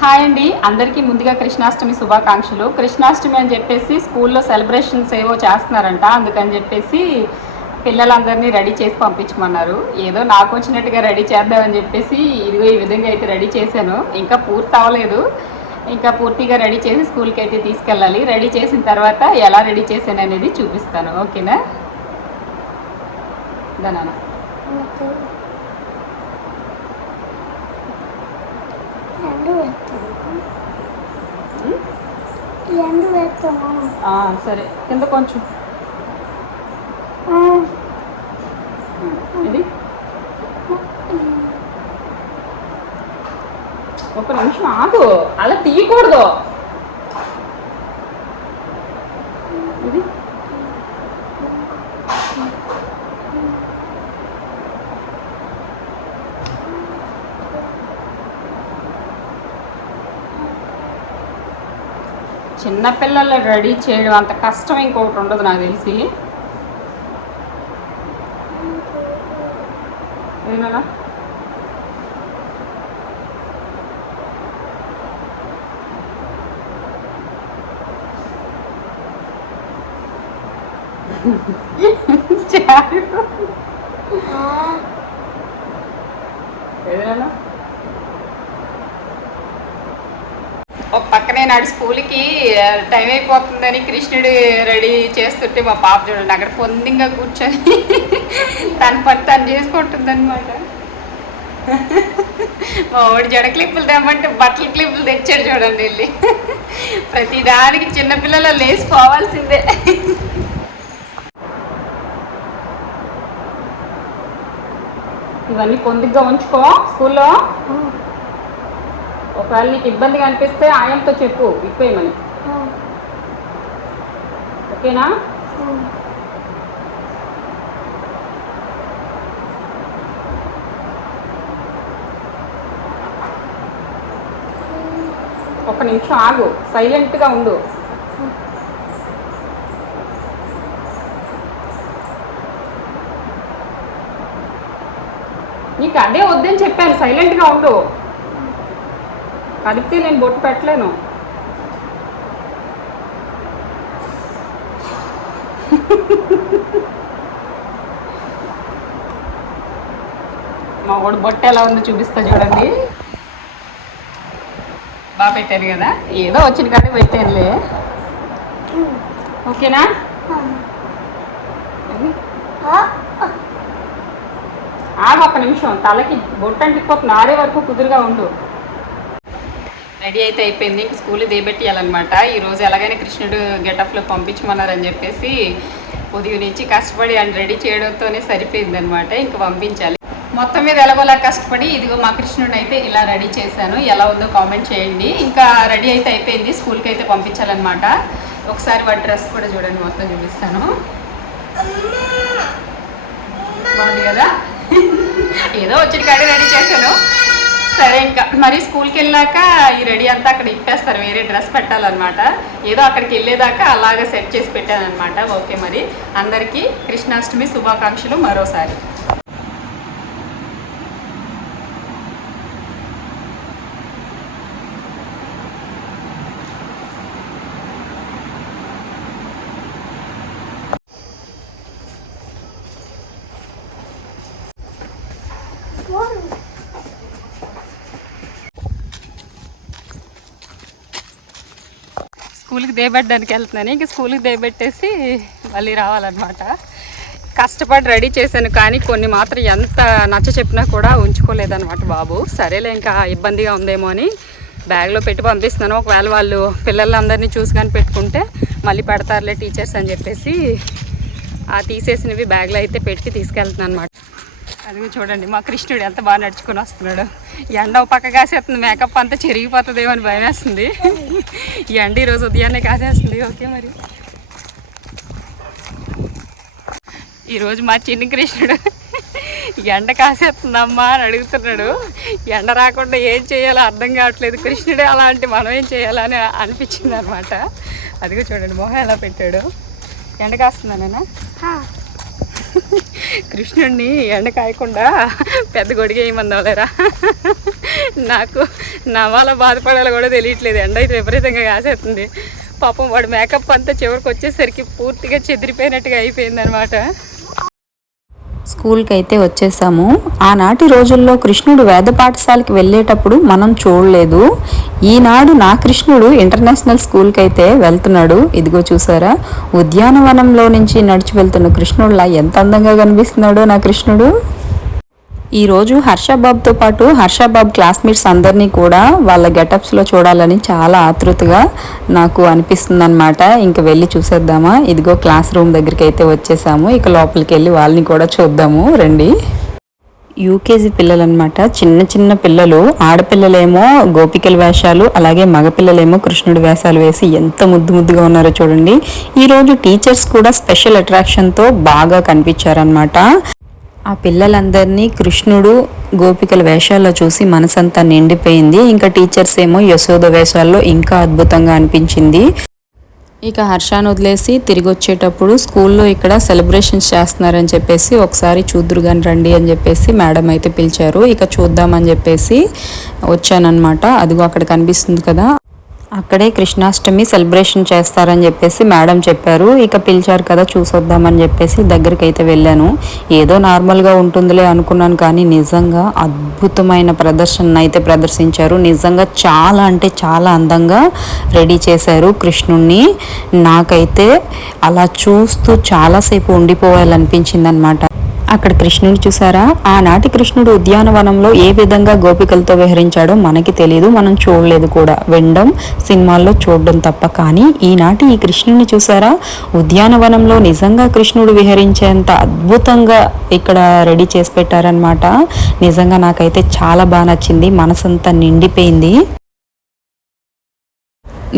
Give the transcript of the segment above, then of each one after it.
Hi అండి. అందరికీ ముందుగా కృష్ణాష్టమి శుభాకాంక్షలు. కృష్ణాష్టమి అని చెప్పేసి స్కూల్లో సెలబ్రేషన్స్ ఏవో చేస్తున్నారంట. అందుకని చెప్పేసి పిల్లలందరినీ రెడీ చేసి పంపించమన్నారు. ఏదో నాకు వచ్చినట్టుగా రెడీ చేద్దామని చెప్పేసి ఇదిగో ఈ విధంగా అయితే రెడీ చేశాను. ఇంకా పూర్తి అవ్వలేదు. ఇంకా పూర్తిగా రెడీ చేసి స్కూల్కి అయితే తీసుకెళ్ళాలి. రెడీ చేసిన తర్వాత ఎలా రెడీ చేశాను అనేది చూపిస్తాను. ఓకేనా? దానా ఎండు వేస్తాము ఎండు వేస్తాము సరే. కింద కొంచెం. ఇది. ఒక నిమిషం ఆగు. అలా తీయకూడదు ఇది చిన్నపిల్లలు రెడీ చేయడం అంత కష్టం ఇంకొకటి ఉండదు నాకు తెలిసి. ఏనా ఏదైనా? ఒక పక్కనే నాడు స్కూల్కి టైం అయిపోతుందని కృష్ణుడు రెడీ చేస్తుంటే మా పాప చూడండి అక్కడ పొందింగా కూర్చొని తన పని తను చేసుకుంటుందనమాట మా వాడు జడ క్లిప్పులు తెమ్మంటే బట్టల క్లిప్పులు తెచ్చాడు చూడండి వెళ్ళి. ప్రతిదానికి చిన్నపిల్లలు లేచిపోవాల్సిందే ఇవన్నీ పొందిగ్గా ఉంచుకో స్కూల్లో. ఒకవేళ నీకు ఇబ్బందిగా అనిపిస్తే ఆయంతో చెప్పు ఇప్పేయమని ఓకేనా? ఒక నిమిషం ఆగు సైలెంట్గా ఉండు. నీకు అదే వద్దని చెప్పాను సైలెంట్గా ఉండు. కడిపితే నేను బొట్టు పెట్టలేను. మా వాడు బొట్టు ఎలా ఉందో చూపిస్తా చూడండి. బాగా పెట్టాను కదా? ఏదో వచ్చిన కానీ పెట్టానులే ఓకేనా? ఆగు ఒక్క నిమిషం. తలకి బొట్టు అంటే నారే వరకు కుదురుగా ఉండు. రెడీ అయితే అయిపోయింది. ఇంక స్కూల్ దేబెట్టియాలన్నమాట ఈరోజు ఎలాగైనా కృష్ణుడు గెటప్లో పంపించమన్నారని చెప్పేసి ఉదయం నుంచి కష్టపడి అండ్ రెడీ చేయడంతోనే సరిపోయింది అనమాట ఇంక పంపించాలి. మొత్తం మీద ఎలాగోలా కష్టపడి ఇదిగో మా కృష్ణుడిని అయితే ఇలా రెడీ చేశాను. ఎలా ఉందో కామెంట్ చేయండి. ఇంకా రెడీ అయితే అయిపోయింది. స్కూల్కి అయితే పంపించాలన్నమాట. ఒకసారి వాడి డ్రెస్ కూడా చూడండి. మొత్తం చూపిస్తాను. బాగుంది కదా? ఏదో వచ్చిన కాడ రెడీ చేశాను. సరే ఇంకా మరి స్కూల్కి వెళ్ళాక ఈ రెడీ అంతా అక్కడ ఇప్పేస్తారు. వేరే డ్రెస్ పెట్టాలన్నమాట. ఏదో అక్కడికి వెళ్ళేదాకా అలాగే సెట్ చేసి పెట్టానమాట ఓకే మరి. అందరికీ కృష్ణాష్టమి శుభాకాంక్షలు మరోసారి. స్కూల్కి దేబెట్టడానికి వెళ్తున్నాను. ఇంక స్కూల్కి దేబెట్టేసి మళ్ళీ రావాలన్నమాట. కష్టపడి రెడీ చేశాను కానీ కొన్ని మాత్రం ఎంత నచ్చ చెప్పినా కూడా ఉంచుకోలేదన్నమాట బాబు. సరేలే ఇంకా ఇబ్బందిగా ఉందేమో అని బ్యాగ్లో పెట్టి పంపిస్తున్నాను. ఒకవేళ వాళ్ళు పిల్లలందరినీ చూసి కానీ పెట్టుకుంటే మళ్ళీ పెడతారులే టీచర్స్ అని చెప్పేసి ఆ తీసేసినవి బ్యాగ్లో అయితే పెట్టి తీసుకెళ్తున్నాను అనమాట అదిగో చూడండి మా కృష్ణుడు ఎంత బాగా నడుచుకుని వస్తున్నాడు. ఎండ ఒక పక్క కాసేస్తుంది మేకప్ అంతా చెరిగిపోతుందేమో అని భయం వేస్తుంది ఎండ ఈరోజు ఉదయాన్నే కాసేస్తుంది ఓకే మరి. ఈరోజు మా చిన్ని కృష్ణుడు ఎండ కాసేస్తుందమ్మా అని అడుగుతున్నాడు. ఎండ రాకుండా ఏం చేయాలో అర్థం కావట్లేదు. కృష్ణుడే అలాంటి మనం ఏం చేయాలని అనిపించింది అనమాట అదిగో చూడండి మొహం ఎలా పెట్టాడు? ఎండ కాస్తుందనేనా కృష్ణుడిని ఎండ కాయకుండా పెద్ద గొడిగ వేయమందాలేరా నాకు నా వాళ్ళ బాధపడాలో కూడా తెలియట్లేదు. ఎండ అయితే విపరీతంగా కాసేస్తుంది. పాపం వాడు మేకప్ అంతా చివరికి వచ్చేసరికి పూర్తిగా చెదిరిపోయినట్టుగా అయిపోయిందనమాట స్కూల్కి అయితే వచ్చేసాము. ఆనాటి రోజుల్లో కృష్ణుడు వేద పాఠశాలకి వెళ్ళేటప్పుడు మనం చూడలేదు. ఈనాడు నా కృష్ణుడు ఇంటర్నేషనల్ స్కూల్కి అయితే వెళ్తున్నాడు. ఇదిగో చూసారా? ఉద్యానవనంలో నుంచి నడిచి వెళ్తున్న కృష్ణుడులా ఎంత అందంగా కనిపిస్తున్నాడో నా కృష్ణుడు. ఈ రోజు హర్షబాబ్తో పాటు హర్షబాబ్ క్లాస్మేట్స్ అందరినీ కూడా వాళ్ళ గెటప్స్లో చూడాలని చాలా ఆతృతగా నాకు అనిపిస్తుంది అనమాట ఇంక వెళ్ళి చూసేద్దామా. ఇదిగో క్లాస్ రూమ్ దగ్గరికి అయితే వచ్చేసాము. ఇక లోపలికి వెళ్ళి వాళ్ళని కూడా చూద్దాము. రండి. యూకేజీ పిల్లలు అనమాట చిన్న చిన్న పిల్లలు ఆడపిల్లలేమో గోపికల వేషాలు అలాగే మగపిల్లలేమో కృష్ణుడి వేషాలు వేసి ఎంత ముద్దు ముద్దుగా ఉన్నారో చూడండి. ఈరోజు టీచర్స్ కూడా స్పెషల్ అట్రాక్షన్తో బాగా కనిపించారనమాట ఆ పిల్లలందరినీ కృష్ణుడు గోపికల వేషాల్లో చూసి మనసంతా నిండిపోయింది. ఇంకా టీచర్స్ ఏమో యశోద వేషాల్లో ఇంకా అద్భుతంగా అనిపించింది. ఇక హర్షాను వదిలేసి తిరిగి వచ్చేటప్పుడు స్కూల్లో ఇక్కడ సెలబ్రేషన్స్ చేస్తున్నారని చెప్పేసి ఒకసారి చూద్దురుగాని రండి అని చెప్పేసి మేడం అయితే పిలిచారు. ఇక చూద్దామని చెప్పేసి వచ్చానన్నమాట. అదిగో అక్కడ కనిపిస్తుంది కదా. అక్కడే కృష్ణాష్టమి సెలబ్రేషన్ చేస్తారని చెప్పేసి మేడం చెప్పారు. ఇక పిలిచారు కదా చూసొద్దామని చెప్పేసి దగ్గరికి అయితే వెళ్ళాను. ఏదో నార్మల్గా ఉంటుందిలే అనుకున్నాను కానీ నిజంగా అద్భుతమైన ప్రదర్శన అయితే ప్రదర్శించారు. నిజంగా చాలా అంటే చాలా అందంగా రెడీ చేశారు కృష్ణుణ్ణి. నాకైతే అలా చూస్తూ చాలాసేపు ఉండిపోవాలనిపించింది అనమాట అక్కడ కృష్ణుడు చూసారా? ఆనాటి కృష్ణుడు ఉద్యానవనంలో ఏ విధంగా గోపికలతో విహరించాడో మనకి తెలియదు మనం చూడలేదు కూడా. వినడం సినిమాల్లో చూడడం తప్ప. కానీ ఈనాటి ఈ కృష్ణుడిని చూసారా? ఉద్యానవనంలో నిజంగా కృష్ణుడు విహరించేంత అద్భుతంగా ఇక్కడ రెడీ చేసి పెట్టారనమాట నిజంగా నాకైతే చాలా బాగా నచ్చింది. మనసంతా నిండిపోయింది.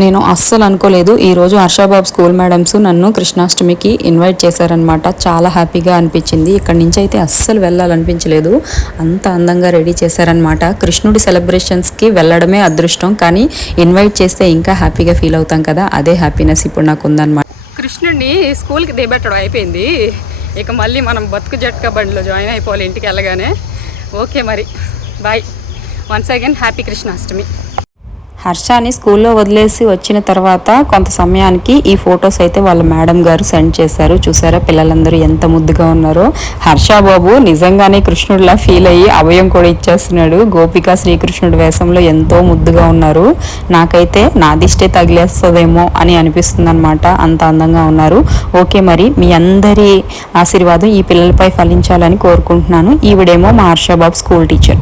నేను అస్సలు అనుకోలేదు. ఈరోజు హర్షాబాబు స్కూల్ మేడమ్స్ నన్ను కృష్ణాష్టమికి ఇన్వైట్ చేశారనమాట చాలా హ్యాపీగా అనిపించింది. ఇక్కడి నుంచి అయితే అస్సలు వెళ్ళాలనిపించలేదు. అంత అందంగా రెడీ చేశారనమాట కృష్ణుడి సెలబ్రేషన్స్కి వెళ్ళడమే అదృష్టం. కానీ ఇన్వైట్ చేస్తే ఇంకా హ్యాపీగా ఫీల్ అవుతాం కదా. అదే హ్యాపీనెస్ ఇప్పుడు నాకు ఉందన్నమాట. కృష్ణుడిని స్కూల్కి దిగబెట్టడం అయిపోయింది. ఇక మళ్ళీ మనం బతుకు జట్కా బండిలో జాయిన్ అయిపోవాలి ఇంటికి వెళ్ళగానే. ఓకే మరి. Bye. Once again happy Krishnashtami. హర్షాని స్కూల్లో వదిలేసి వచ్చిన తర్వాత కొంత సమయానికి ఈ ఫొటోస్ అయితే వాళ్ళ మేడం గారు సెండ్ చేశారు. చూసారా పిల్లలందరూ ఎంత ముద్దుగా ఉన్నారో. హర్ష బాబు నిజంగానే కృష్ణుడిలా ఫీల్ అయ్యి అభయం కూడా ఇచ్చేస్తున్నాడు. గోపిక శ్రీకృష్ణుడి వేషంలో ఎంతో ముద్దుగా ఉన్నారు. నాకైతే నా దిష్టే తగిలేస్తుందేమో అని అనిపిస్తుంది అనమాట అంత అందంగా ఉన్నారు. ఓకే మరి మీ అందరి ఆశీర్వాదం ఈ పిల్లలపై ఫలించాలని కోరుకుంటున్నాను. ఈవిడేమో మా హర్ష బాబు స్కూల్ టీచర్.